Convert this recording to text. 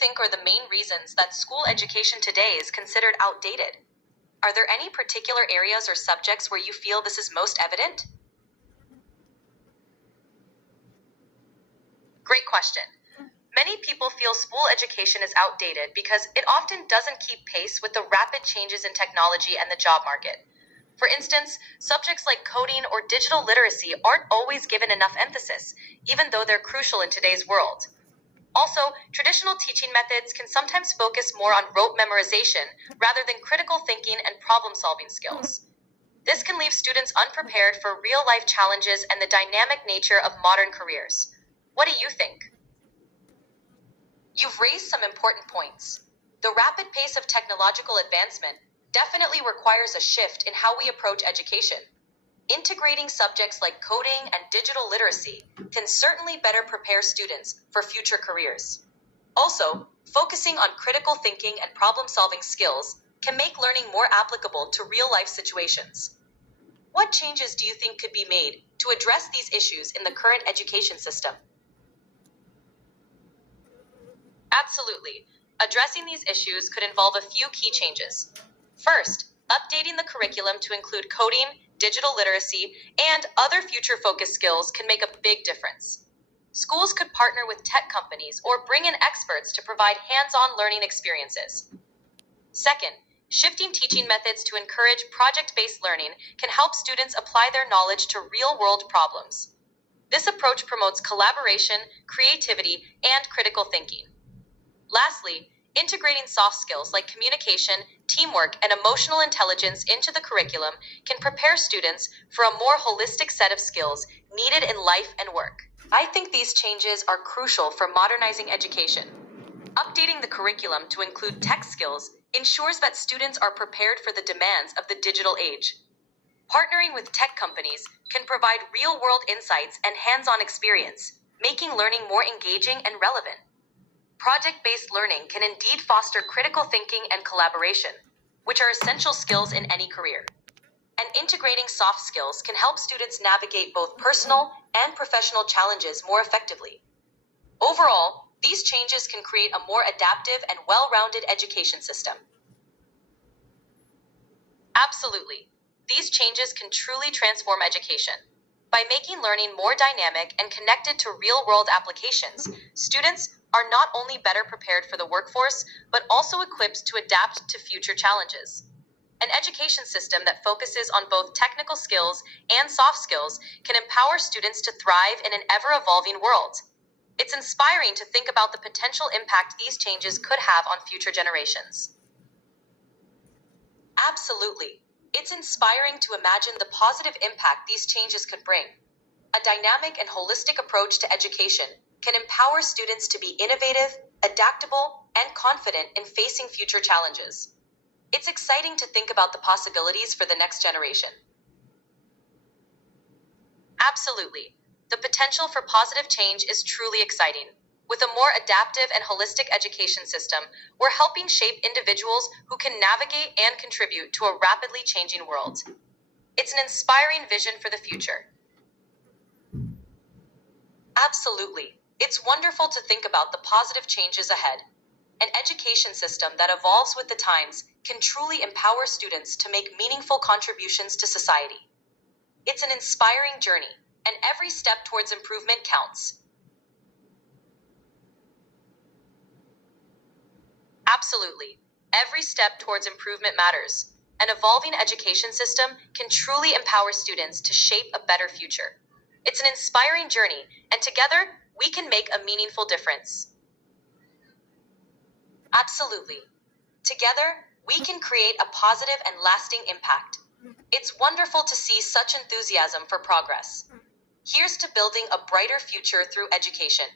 think are the main reasons that school education today is considered outdated? Are there any particular areas or subjects where you feel this is most evident? Great question. Many people feel school education is outdated because it often doesn't keep pace with the rapid changes in technology and the job market. For instance, subjects like coding or digital literacy aren't always given enough emphasis, even though they're crucial in today's world. Also, traditional teaching methods can sometimes focus more on rote memorization rather than critical thinking and problem-solving skills. This can leave students unprepared for real-life challenges and the dynamic nature of modern careers. What do you think? You've raised some important points. The rapid pace of technological advancement definitely requires a shift in how we approach education. Integrating subjects like coding and digital literacy can certainly better prepare students for future careers. Also, focusing on critical thinking and problem-solving skills can make learning more applicable to real-life situations. What changes do you think could be made to address these issues in the current education system? Absolutely. Addressing these issues could involve a few key changes. First, updating the curriculum to include coding, digital literacy, and other future-focused skills can make a big difference. Schools could partner with tech companies or bring in experts to provide hands-on learning experiences. Second, shifting teaching methods to encourage project-based learning can help students apply their knowledge to real-world problems. This approach promotes collaboration, creativity, and critical thinking. Lastly, integrating soft skills like communication, teamwork, and emotional intelligence into the curriculum can prepare students for a more holistic set of skills needed in life and work. I think these changes are crucial for modernizing education. Updating the curriculum to include tech skills ensures that students are prepared for the demands of the digital age. Partnering with tech companies can provide real-world insights and hands-on experience, making learning more engaging and relevant. Project-based learning can indeed foster critical thinking and collaboration, which are essential skills in any career. And integrating soft skills can help students navigate both personal and professional challenges more effectively. Overall, these changes can create a more adaptive and well-rounded education system. Absolutely. These changes can truly transform education. By making learning more dynamic and connected to real-world applications, students are not only better prepared for the workforce, but also equipped to adapt to future challenges. An education system that focuses on both technical skills and soft skills can empower students to thrive in an ever-evolving world. It's inspiring to think about the potential impact these changes could have on future generations. Absolutely. It's inspiring to imagine the positive impact these changes could bring. A dynamic and holistic approach to education can empower students to be innovative, adaptable, and confident in facing future challenges. It's exciting to think about the possibilities for the next generation. Absolutely. The potential for positive change is truly exciting. With a more adaptive and holistic education system, we're helping shape individuals who can navigate and contribute to a rapidly changing world. It's an inspiring vision for the future. Absolutely. It's wonderful to think about the positive changes ahead. An education system that evolves with the times can truly empower students to make meaningful contributions to society. It's an inspiring journey, and every step towards improvement counts. Absolutely. Every step towards improvement matters. An evolving education system can truly empower students to shape a better future. It's an inspiring journey, and together, we can make a meaningful difference. Absolutely. Together, we can create a positive and lasting impact. It's wonderful to see such enthusiasm for progress. Here's to building a brighter future through education.